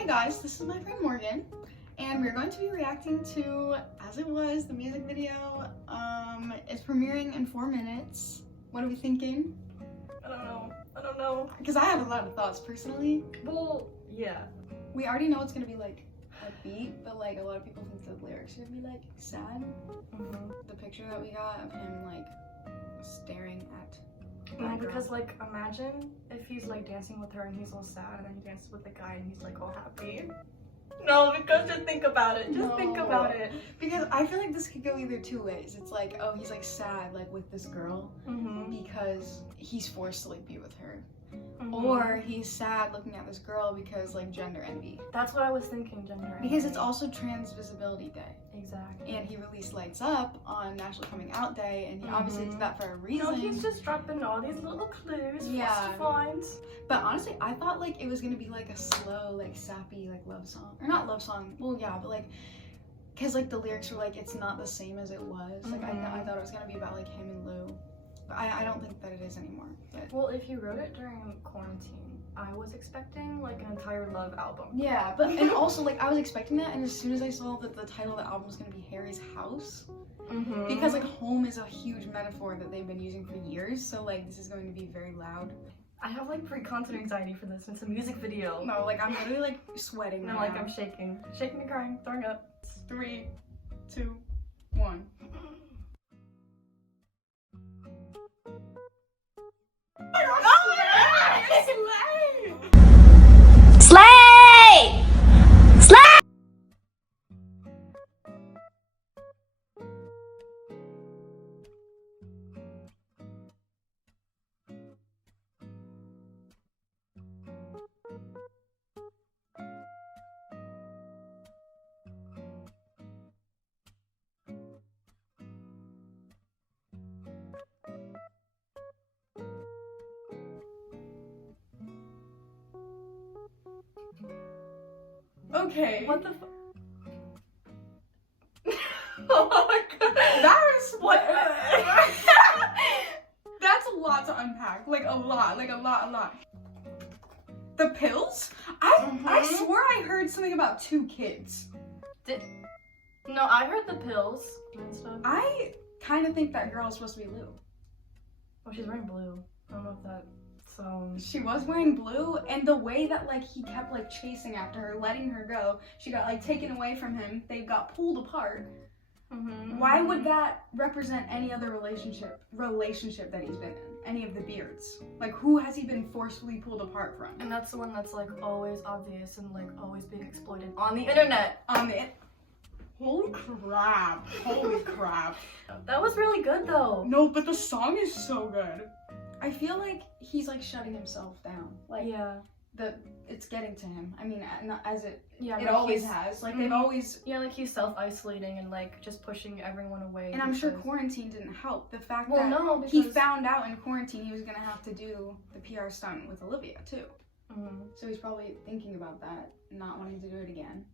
Hey guys, this is my friend Morgan, and we're going to be reacting to As It Was, the music video. It's premiering in 4 minutes. What are we thinking? I don't know. Because I have a lot of thoughts personally. Well, yeah. We already know it's gonna be like upbeat, but like a lot of people think the lyrics are gonna be like sad. The picture that we got of him like staring at No, because like imagine if he's like dancing with her and he's all sad, and then he dances with the guy and he's like all happy. No, because just think about it. Just think about it. Because I feel like this could go either 2 ways. It's like, oh, he's like sad like with this girl because he's forced to like be with her. Or he's sad looking at this girl because like gender envy. That's what I was thinking, gender envy. Because it's also Trans Visibility Day. Exactly. And he released Lights Up on National Coming Out Day, and he obviously did that for a reason. No, he's just dropping all these little clues for us to find. But honestly, I thought like it was gonna be like a slow, like sappy, like love song. Or not love song, well yeah, but like, cause like the lyrics were like, it's not the same as it was. Like I thought it was gonna be about like him and Lou. But I don't think that it is anymore. But well, if you wrote it during quarantine, I was expecting like an entire love album. Yeah, but and also like I was expecting that, and as soon as I saw that the title of the album was gonna be Harry's House, because like home is a huge metaphor that they've been using for years, so like this is going to be very loud. I have like pre-concert anxiety for this. It's a music video. No, like I'm literally like sweating. No, like I'm shaking and crying, throwing up. 3, 2, 1. Slay! Slay! Okay. What the oh my god. That is What? That's a lot to unpack. Like a lot. The pills? I swore I heard something about 2 kids. No, I heard the pills and stuff. I kind of think that girl is supposed to be Lou. Oh, she's wearing blue. I don't know if that. So she was wearing blue, and the way that like he kept like chasing after her, letting her go, she got like taken away from him. They got pulled apart. Why would that represent any other relationship that he's been in? Any of the beards? Like who has he been forcefully pulled apart from? And that's the one that's like always obvious and like always being exploited on the internet. Holy crap! Holy crap! That was really good though. No, but the song is so good. I feel like he's like shutting himself down. Like it's getting to him. I mean, as it like always has. Like they've always like he's self-isolating and like just pushing everyone away. And I'm sure quarantine didn't help. The fact that because he found out in quarantine he was gonna have to do the PR stunt with Olivia too. So he's probably thinking about that, not wanting to do it again.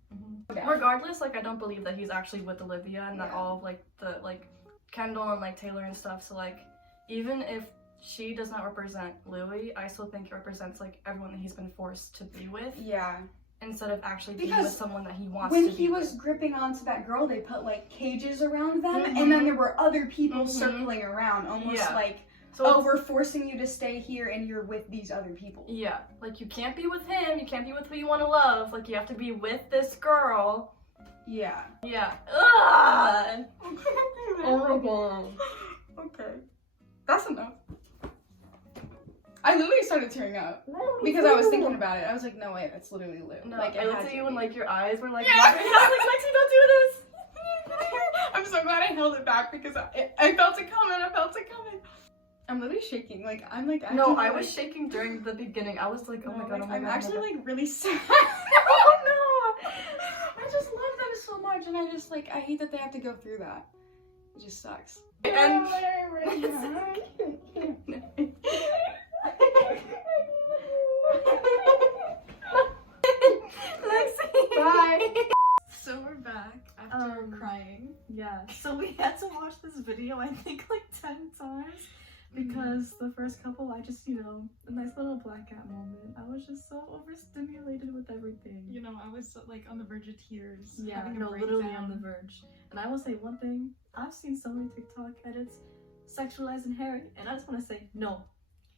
Regardless, like I don't believe that he's actually with Olivia and that all of like the like Kendall and like Taylor and stuff. So like even if she does not represent Louis, I still think it represents like everyone that he's been forced to be with. Yeah. Instead of actually being with someone that he wants to be with. When he was gripping onto that girl, they put like cages around them, and then there were other people circling around, almost like, so we're forcing you to stay here and you're with these other people. Yeah. Like you can't be with him, you can't be with who you want to love, like you have to be with this girl. Yeah. Yeah. Ugh! Oh my god. Okay. That's enough. I literally started tearing up because I was thinking about it. I was like, no way, that's literally Lou. No, like, I looked at you and like your eyes were like, yeah. I was like, Lexi, don't do this. I'm so glad I held it back because I felt it coming. I'm literally shaking. Like, I'm like, actually, no, I was shaking during the beginning. I was like, oh my god, oh my god. I'm actually like really sad. Oh no. I just love them so much, and I just like, I hate that they have to go through that. It just sucks. And bye. So we're back after crying. Yeah. So we had to watch this video I think like 10 times because the first couple a nice little blackout moment. I was just so overstimulated with everything. You know, was like on the verge of tears. Yeah, having a no, literally on breakdown. the verge. And I will say one thing, I've seen so many TikTok edits sexualizing Harry, and I just want to say, no.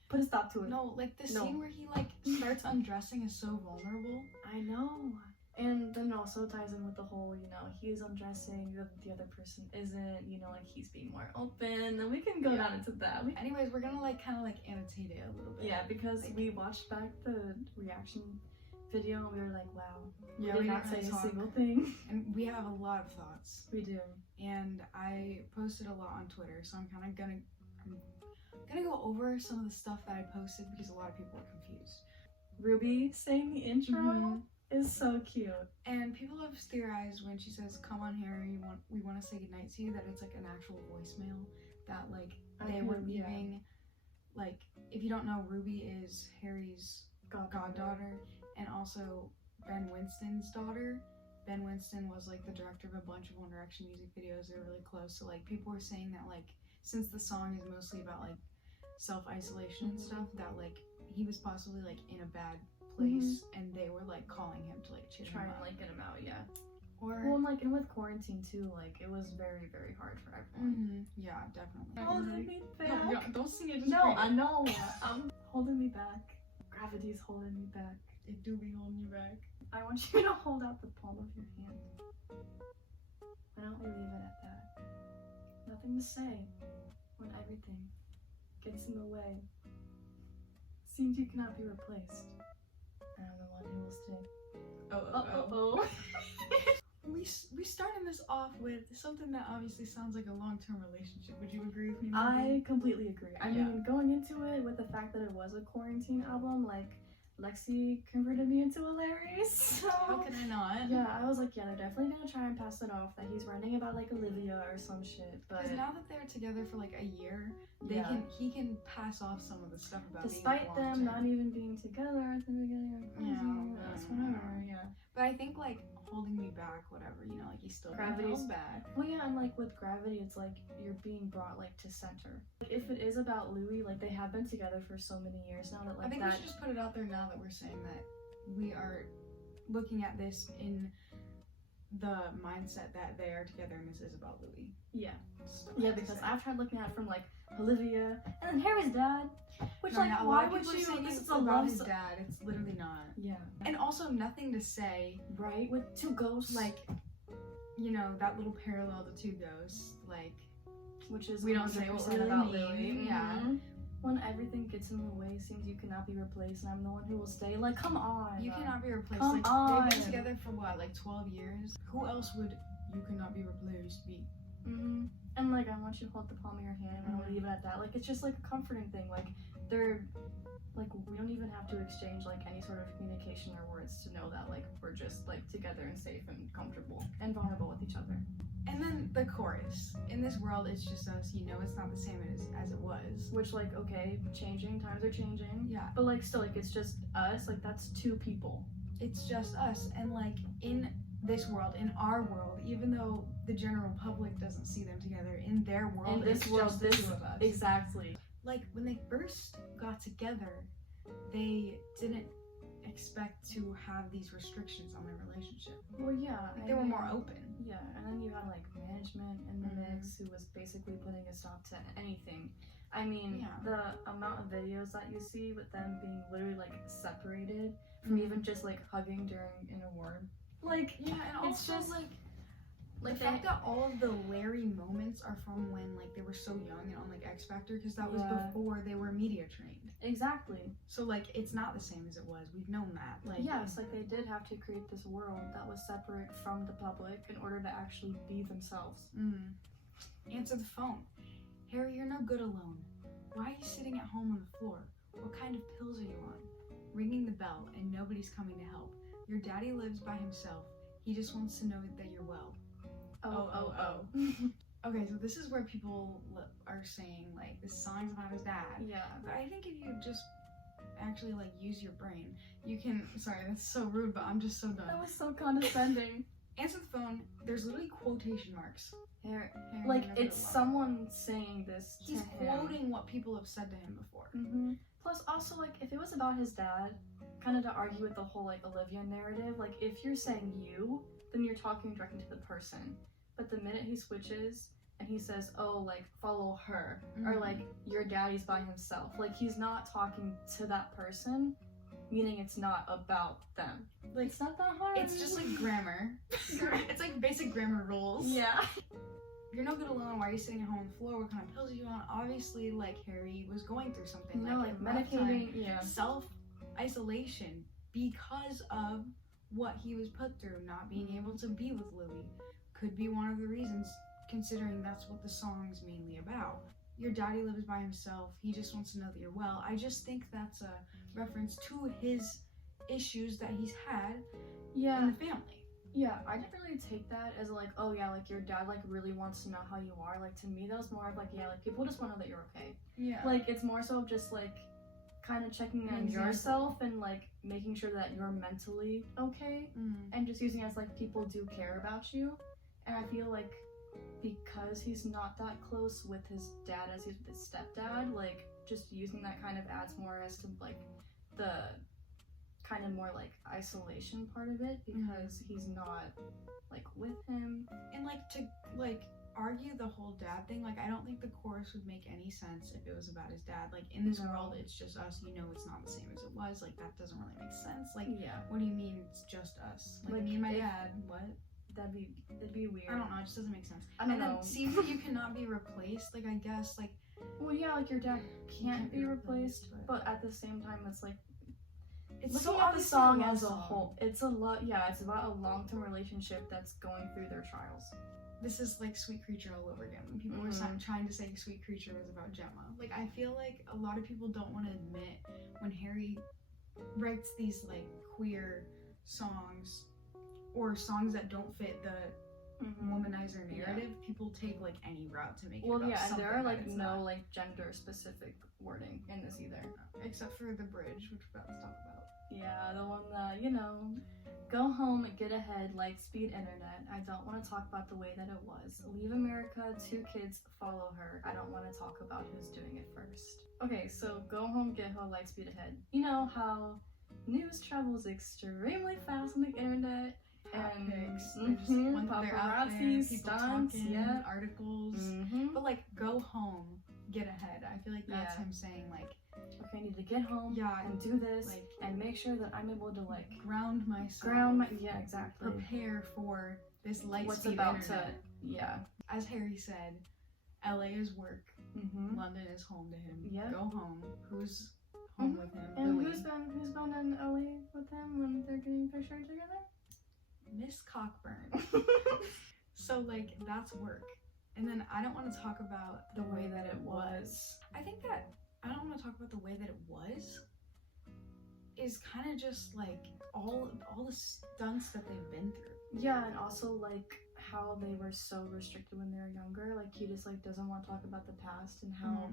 Put a stop to it. No, like the No. scene where he like starts undressing is so vulnerable. I know. And then it also ties in with the whole, you know, he's undressing, the other person isn't, you know, like he's being more open, and we can go down into that. Anyways, we're gonna like kind of like annotate it a little bit. Yeah, because like, we watched back the reaction video and we were like, wow, yeah, we we did not say didn't a talk. single thing. And we have a lot of thoughts. We do. And I posted a lot on Twitter, so I'm gonna go over some of the stuff that I posted because a lot of people are confused. Ruby saying the intro Mhm. is so cute. And people have theorized when she says, "Come on, Harry, we want to say goodnight to you," that it's like an actual voicemail that like they were leaving. Like, if you don't know, Ruby is Harry's goddaughter and also Ben Winston's daughter. Ben Winston was like the director of a bunch of One Direction music videos. They're really close. So like people were saying that like since the song is mostly about like self-isolation and stuff, that like he was possibly like in a bad place and they were like calling him to like cheer him Trying up. to like get him out, yeah. Or Well, like, and with quarantine too, like it was very, very hard for everyone. yeah, definitely. Holding me back. No, don't sing it. Just No, read I it. know. I'm holding me back. Gravity's holding me back. It do be holding you back. I want you to hold out the palm of your hand. Why don't we leave it at that? Nothing to say when everything gets in the way. Seems you cannot be replaced. And I'm the one who will stay. Oh. We started this off with something that obviously sounds like a long-term relationship. Would you agree with me? I completely agree. I Yeah. mean, going into it with the fact that it was a quarantine album, like, Lexi converted me into a Larry, so... How can I not? Yeah, I was like, yeah, they're definitely gonna try and pass it off that he's writing about, like, Olivia or some shit, but... Because now that they're together for like a year, Yeah. he can pass off some of the stuff about Despite being them not long-term. even being together at the beginning of Yeah. whatever, yeah. But I think like holding me back, whatever, you know, like he's still Gravity's held back. Well, yeah, and like with Gravity, it's like you're being brought like to center. Like, if it is about Louis, like they have been together for so many years now that like I think that. we should just put it out there now that we're saying that we are looking at this in the mindset that they are together and this is about Louis. Yeah, So yeah, to because say. I've tried looking at it from like Olivia and then Harry's dad, which No, like yeah, a why lot of would people are you? saying This it's is a about love. his dad. It's literally not. Yeah, And also nothing to say, right with two ghosts, like, you know, that little parallel to two ghosts, like, which is we don't say what 100% we really about mean, Lily. yeah. Mhm. When everything gets in the way, seems you cannot be replaced, and I'm the one who will stay. Like, come on. you cannot be replaced. Come Like, on. they've been together for what, like 12 years? Who else would you cannot be replaced be? Mm-hmm. And like, I want you to hold the palm of your hand, and I'll leave it at that. Like, it's just like a comforting thing. Like, they're like, we don't even have to exchange like any sort of communication or words to know that like we're just like together and safe and comfortable and vulnerable with each other. And then the chorus. In this world, it's just us. You know, it's not the same as it was. Which, like, okay, changing, times are changing. Yeah. But like, still, like, it's just us. Like, that's two people. It's just us. And like, in this world, in our world, even though the general public doesn't see them together, in their world, In this it's world, just the this two of us. exactly. Like, when they first got together, they didn't expect to have these restrictions on their relationship. Well, yeah. Like, they were more open. Yeah, and then you had like management in the mix who was basically putting a stop to anything. I mean, Yeah. the amount of videos that you see with them being literally like separated from even just like hugging during an award. Like, Yeah, and it's also just like like the fact that all of the Larry moments are from when like they were so young and on like X Factor, because that was Yeah. before they were media trained. exactly. So like it's not the same as it was. We've known that. Like Yes, like they did have to create this world that was separate from the public in order to actually be themselves. Answer the phone. Harry, you're no good alone. Why are you sitting at home on the floor? What kind of pills are you on? Ringing the bell and nobody's coming to help. Your daddy lives by himself. He just wants to know that you're well. Oh. Okay, so this is where people are saying like this song's about his dad. Yeah. But I think if you just actually like use your brain, you can. Sorry, that's so rude, but I'm just so done. That was so condescending. Answer the phone. There's literally quotation marks. Harry, Harry, like you're no good it's alone. someone saying this He's to him. quoting what people have said to him before. Plus, also, like, if it was about his dad, kind of to argue with the whole like Olivia narrative, like if you're saying you, then you're talking directly to the person. But the minute he switches and he says, oh, like follow her, or like your daddy's by himself, like he's not talking to that person, meaning it's not about them. Like it's not that hard. It's just like grammar. It's like basic grammar rules. Yeah. You're no good alone. Why are you sitting at home on the floor? What kind of pills are you on? Obviously, like Harry was going through something. No, like medicating, yeah. Self-isolation because of what he was put through, not being able to be with Louis. Could be one of the reasons, considering that's what the song's mainly about. Your daddy lives by himself. He just wants to know that you're well. I just think that's a reference to his issues that he's had in the family. Yeah, I didn't really take that as like, oh yeah, like your dad like really wants to know how you are. Like to me that was more of like, yeah, like people just want to know that you're okay. Yeah. Like it's more so just like kind of checking on yourself and like making sure that you're mentally okay, and just using it as like people do care about you. And I feel like because he's not that close with his dad as he's with his stepdad, like just using that kind of adds more as to like the kind of more like isolation part of it, because he's not like with him. And like to like argue the whole dad thing, like I don't think the chorus would make any sense if it was about his dad. Like in this world it's just us, you know, it's not the same as it was. Like that doesn't really make sense. Like what do you mean it's just us? Like me and my dad, what? That'd be weird. I don't know, it just doesn't make sense. I don't know. Then see that you cannot be replaced, like I guess like, well yeah, like your dad can't be replaced, but at the same time it's like it's looking at the song as a whole, it's a lot. Yeah, it's about a long-term relationship that's going through their trials. This is like Sweet Creature all over again. When people were trying to say Sweet Creature was about Gemma. Like I feel like a lot of people don't want to admit when Harry writes these like queer songs or songs that don't fit the womanizer narrative, people take like any route to make it about and there are like no not. like gender specific wording in this either, except for the bridge, which we're about to talk about. Yeah, the one that, you know, go home, get ahead, light-speed internet. I don't want to talk about the way that it was. Leave America, 2 kids, follow her. I don't want to talk about who's doing it first. Okay, so go home, get home, light-speed ahead. You know how news travels extremely fast on the internet. And paparazzi, stunts, articles. But like, go home, get ahead. I feel like that's him saying like, okay, I need to get home, and do this, like, and make sure that I'm able to like ground myself, exactly, prepare for this what's speed about internet. to, As Harry said, LA is work, London is home to him. Go home. Who's home with him? And Louis. who's been in LA with him when they're getting pictured together? Miss Cockburn. So like that's work. And then I don't want to talk about the way that it was. I think that I don't want to talk about the way that it was is kind of just like all the stunts that they've been through. Yeah, and also like how they were so restricted when they were younger. Like he just like doesn't want to talk about the past and how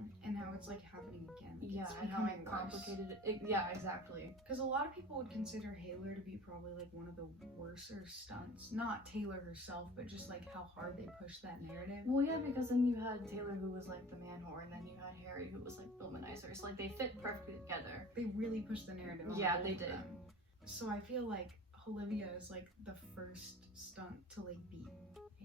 it's like happening again. Like, yeah, and how like complicated yeah, exactly. Because a lot of people would consider Taylor to be probably like one of the worser stunts. Not Taylor herself, but just like how hard they pushed that narrative. Well, yeah, because then you had Taylor who was like the man whore, and then you had Harry who was like the womanizer. So like they fit perfectly together. They really pushed the narrative on yeah, they did. So I feel like Olivia is like the first stunt to like beat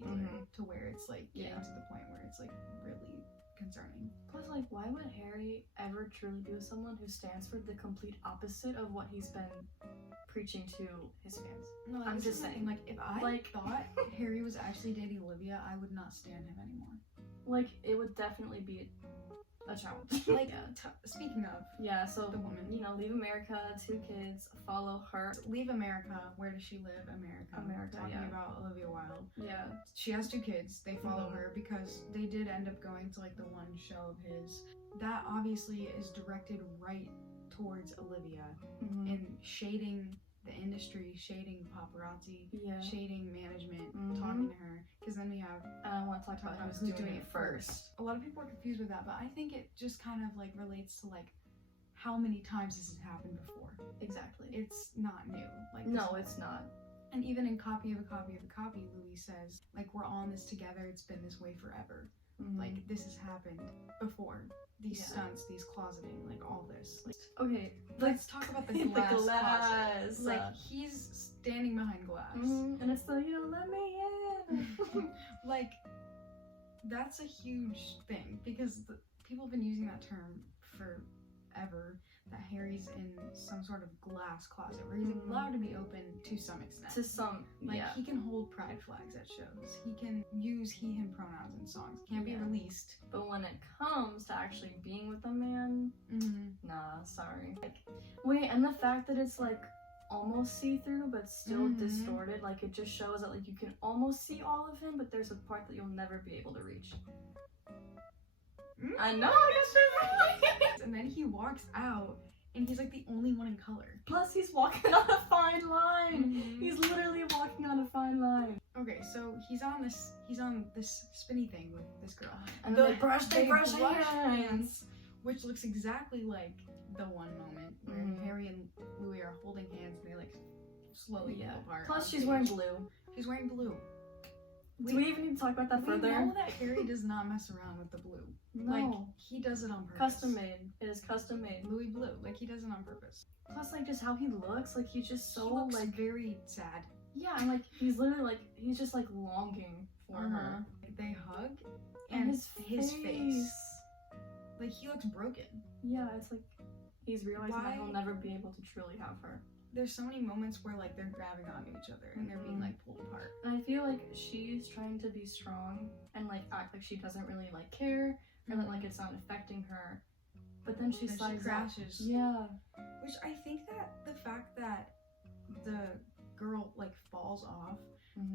Taylor to where it's like getting to the point where it's like really concerning. Plus, like, why would Harry ever truly be with someone who stands for the complete opposite of what he's been preaching to his fans? No, I'm just saying, like, if I thought Harry was actually dating Olivia, I would not stand him anymore. Like, it would definitely be a challenge. Like, speaking of so the woman, you know, leave America, 2 kids, follow her. Leave America. Where does she live? America. Talking about Olivia Wilde. Yeah. She has 2 kids. They follow her because they did end up going to like the one show of his. That obviously is directed right towards Olivia and shading the industry, shading paparazzi, shading management, talking to her. Because then we have, I want to talk about who's doing it first. A lot of people are confused with that, but I think it just kind of like relates to like how many times this has happened before. Exactly. It's not new. Like no, it's not. And even in Copy of a Copy of a Copy, Louis says like we're all in this together. It's been this way forever. Like, this has happened before. These stunts, these closeting, like, all this. Like, Okay, let's talk about the glass, the glass. closet. Like, he's standing behind glass. And it's the, let me in. Like, that's a huge thing, because people have been using that term forever, that Harry's in some sort of glass closet where he's allowed to be open to some extent. To some, like, he can hold pride flags at shows. He can use he, him pronouns in songs. Can't be released. But when it comes to actually being with a man, nah, sorry. Like, wait, and the fact that it's like almost see-through but still distorted, like it just shows that like you can almost see all of him, but there's a part that you'll never be able to reach. I know, I guess. And then he walks out, and he's like the only one in color. Plus, he's walking on a fine line. He's literally walking on a fine line. Okay, so he's on this spinny thing with this girl, and they brush hands, which looks exactly like the one moment where Harry and Louis are holding hands, and they like slowly pull apart. Plus, she's wearing blue. She's wearing blue. Do we even need to talk about that further? We know that Harry does not mess around with the blue. No. Like, he does it on purpose. Custom made. It is custom made. Louis blue. Like, he does it on purpose. Plus, like, just how he looks. Like, he's just so, he looks like... very sad. Yeah, and, like, he's literally, like, he's just, like, longing for her. They hug, and his face. Like, he looks broken. Yeah, it's like, he's realizing that he'll never be able to truly have her. There's so many moments where like they're grabbing onto each other and they're being like pulled apart. And I feel like she's trying to be strong and like act like she doesn't really like care or that like it's not affecting her. But then she crashes. Yeah. Which I think that the fact that the girl like falls off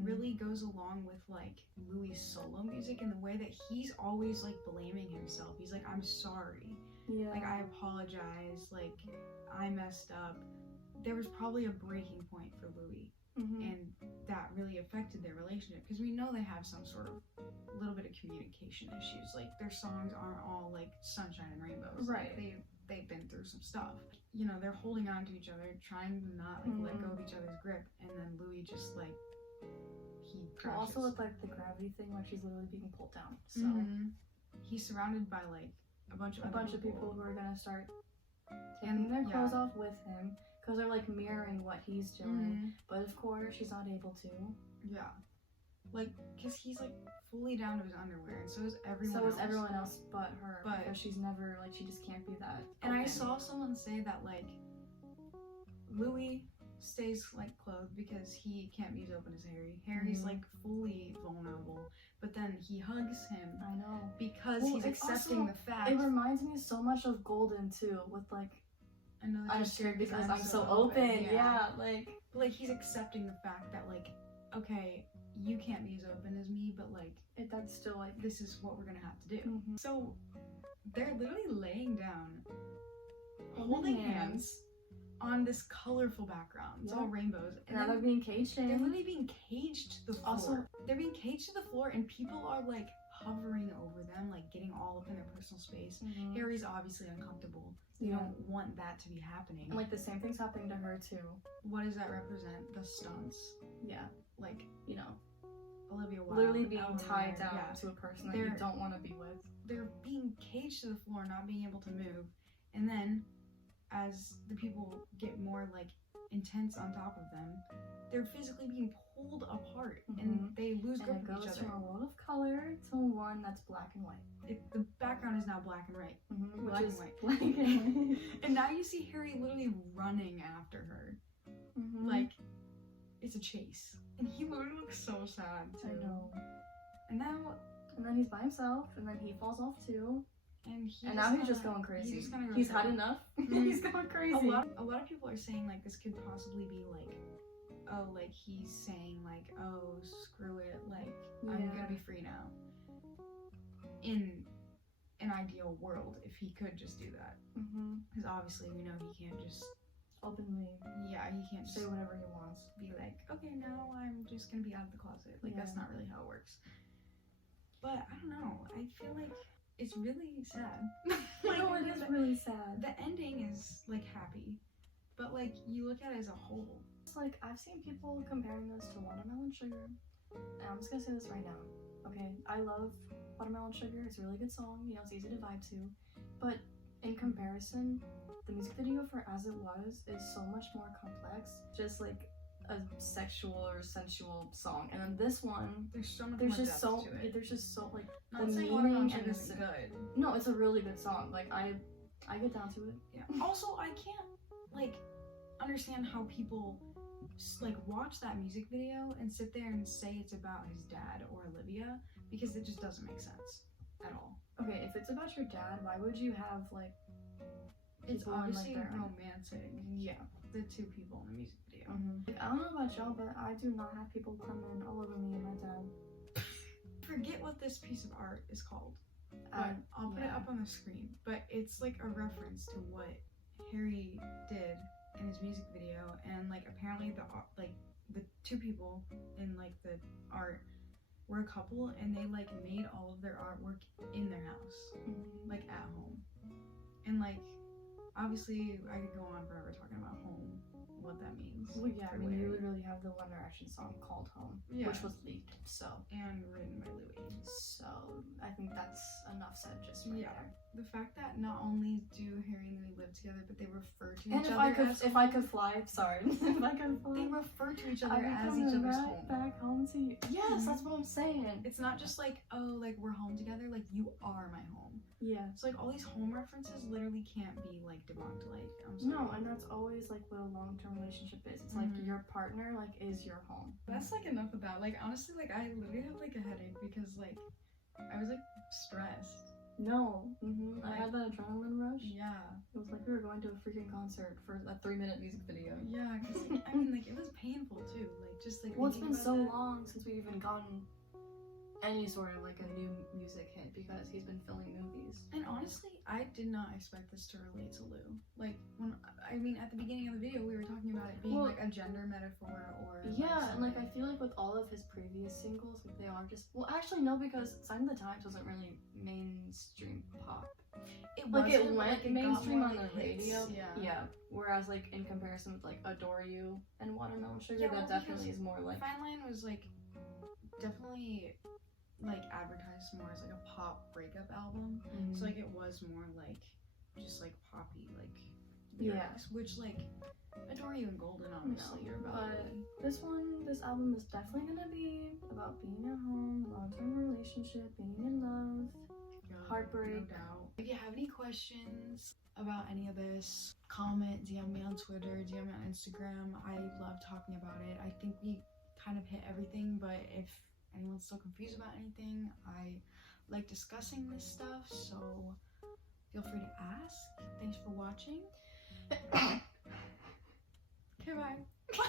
really goes along with like Louis' solo music and the way that he's always like blaming himself. He's like, I'm sorry. Yeah. Like, I apologize. Like, I messed up. There was probably a breaking point for Louis, and that really affected their relationship because we know they have some sort of little bit of communication issues. Like, their songs aren't all like sunshine and rainbows. Right. Like, they've been through some stuff. You know, they're holding on to each other, trying to not like let go of each other's grip, and then Louis just like he crashes. Also with like the gravity thing, like she's literally being pulled down. So he's surrounded by like a bunch of people who are gonna start taking their clothes off with him. Because they're like mirroring what he's doing, but of course she's not able to. Yeah, like because he's like fully down to his underwear, and so is everyone. So is everyone else but her. But because she's never like she just can't be that. And I saw someone say that like Louis stays like clothed because he can't be as open as Harry. Harry's like fully vulnerable, but then he hugs him. I know because he's accepting also, the fact. It reminds me so much of Golden too, with like. I'm scared because I'm so open. Yeah, like he's accepting the fact that like, okay, you can't be as open as me, but like that's still like this is what we're gonna have to do. So they're literally laying down, holding hands on this colorful background. It's all rainbows. And now they're being caged in. They're literally being caged to the floor. Also, they're being caged to the floor, and people are like hovering over them, like getting all up in their personal space. Harry's obviously uncomfortable. They don't want that to be happening. And like the same thing's happening to her too. What does that represent? The stunts. Yeah. Like, you know, Olivia Wilde. Literally being tied down to a person that you don't want to be with. They're being caged to the floor, not being able to move. And then as the people get more like intense on top of them, they're physically being pulled apart and they lose grip of each other. From a world of color to one that's black and white. The background is now black and white. Black and white. Black and white. And now you see Harry literally running after her. Like, it's a chase. And he literally looks so sad too. I know. And now... And then he's by himself, and then he falls off too. And now he's just going crazy. He's had enough. He's going crazy. A lot of people are saying like this could possibly be like, oh, like he's saying like, oh, screw it, like I'm gonna be free now. In an ideal world, if he could just do that, because obviously we know he can't just openly. Yeah, he can't just say whatever he wants. Be like, okay, now I'm just gonna be out of the closet. Like that's not really how it works. But I don't know. I feel like it's really sad. Like, no, it is really sad. The ending is like happy, but like you look at it as a whole. It's like I've seen people comparing this to Watermelon Sugar, and I'm just gonna say this right now, okay? I love Watermelon Sugar. It's a really good song. You know, it's easy to vibe to. But in comparison, the music video for As It Was is so much more complex. Just like a sexual or sensual song, and then this one, There's so much there's more just depth so to it. there's just so like Not the saying meaning Watermelon and Sugar the isn't good. no, it's a really good song. Like I get down to it. Yeah. Also, I can't like understand how people like watch that music video and sit there and say it's about his dad or Olivia, because it just doesn't make sense at all. Okay, if it's about your dad, why would you have like It's people in, like, obviously their- romancing yeah. the two people in the music video. Like, I don't know about y'all, but I do not have people coming all over me and my dad. Forget what this piece of art is called, but Um, I'll put it yeah. up on the screen. But it's like a reference to what Harry did in his music video, and like apparently the two people in like the art were a couple, and they like made all of their artwork in their house, like at home. And like obviously I could go on forever talking about home, what that means. Well, yeah, I for mean, you Larry. literally have the One Direction song called Home, Yeah. which was leaked, so And written by Louis. I think that's enough said just right Yeah. there. The fact that not only do Harry and Louis live together, but they refer to And each if other I could, as if I could fly, sorry, if I could fly, they refer to each other I'd be as coming each other's right home. back home to you. Yes, Mhm. that's what I'm saying. It's not just like, oh, like we're home together, like you are my home. Yeah. So like all these home references literally can't be like debunked. Like I'm sorry. No, and that's always like what a long-term relationship is. It's like Mhm. your partner like is your home. That's like enough of that. Like honestly, like I literally have like a headache because like I was like stressed. No. I had that adrenaline rush. Yeah. It was like we were going to a freaking concert for a 3-minute music video. Yeah, because like, I mean like it was painful too. Like just like Well, it's thinking been about so that. long since we've even gotten any sort of like a new music hit because he's been filming movies. And honestly, I did not expect this to relate to Lou. Like when I mean at the beginning of the video we were talking about it being Well, like a gender metaphor or Yeah, and like I something. feel like with all of his previous singles, like they are just actually no, because Sign of the Times wasn't really mainstream pop. it Like it wasn't, but, went it got mainstream more, on the like, hits. radio. Yeah. Whereas like in comparison with like Adore You and Watermelon Sugar, Yeah, that well, definitely is more like Fine Line was like definitely like advertised more as like a pop breakup album. So like it was more like just like poppy like lyrics, which like Adore You and Golden obviously are about. but this album is definitely gonna be about being at home, long-term relationship, being in love, heartbreak. No doubt. If you have any questions about any of this, comment, DM me on Twitter, DM me on Instagram. I love talking about it. I think we kind of hit everything, but if anyone's still confused about anything, I like discussing this stuff, so feel free to ask. Thanks for watching. Okay, bye.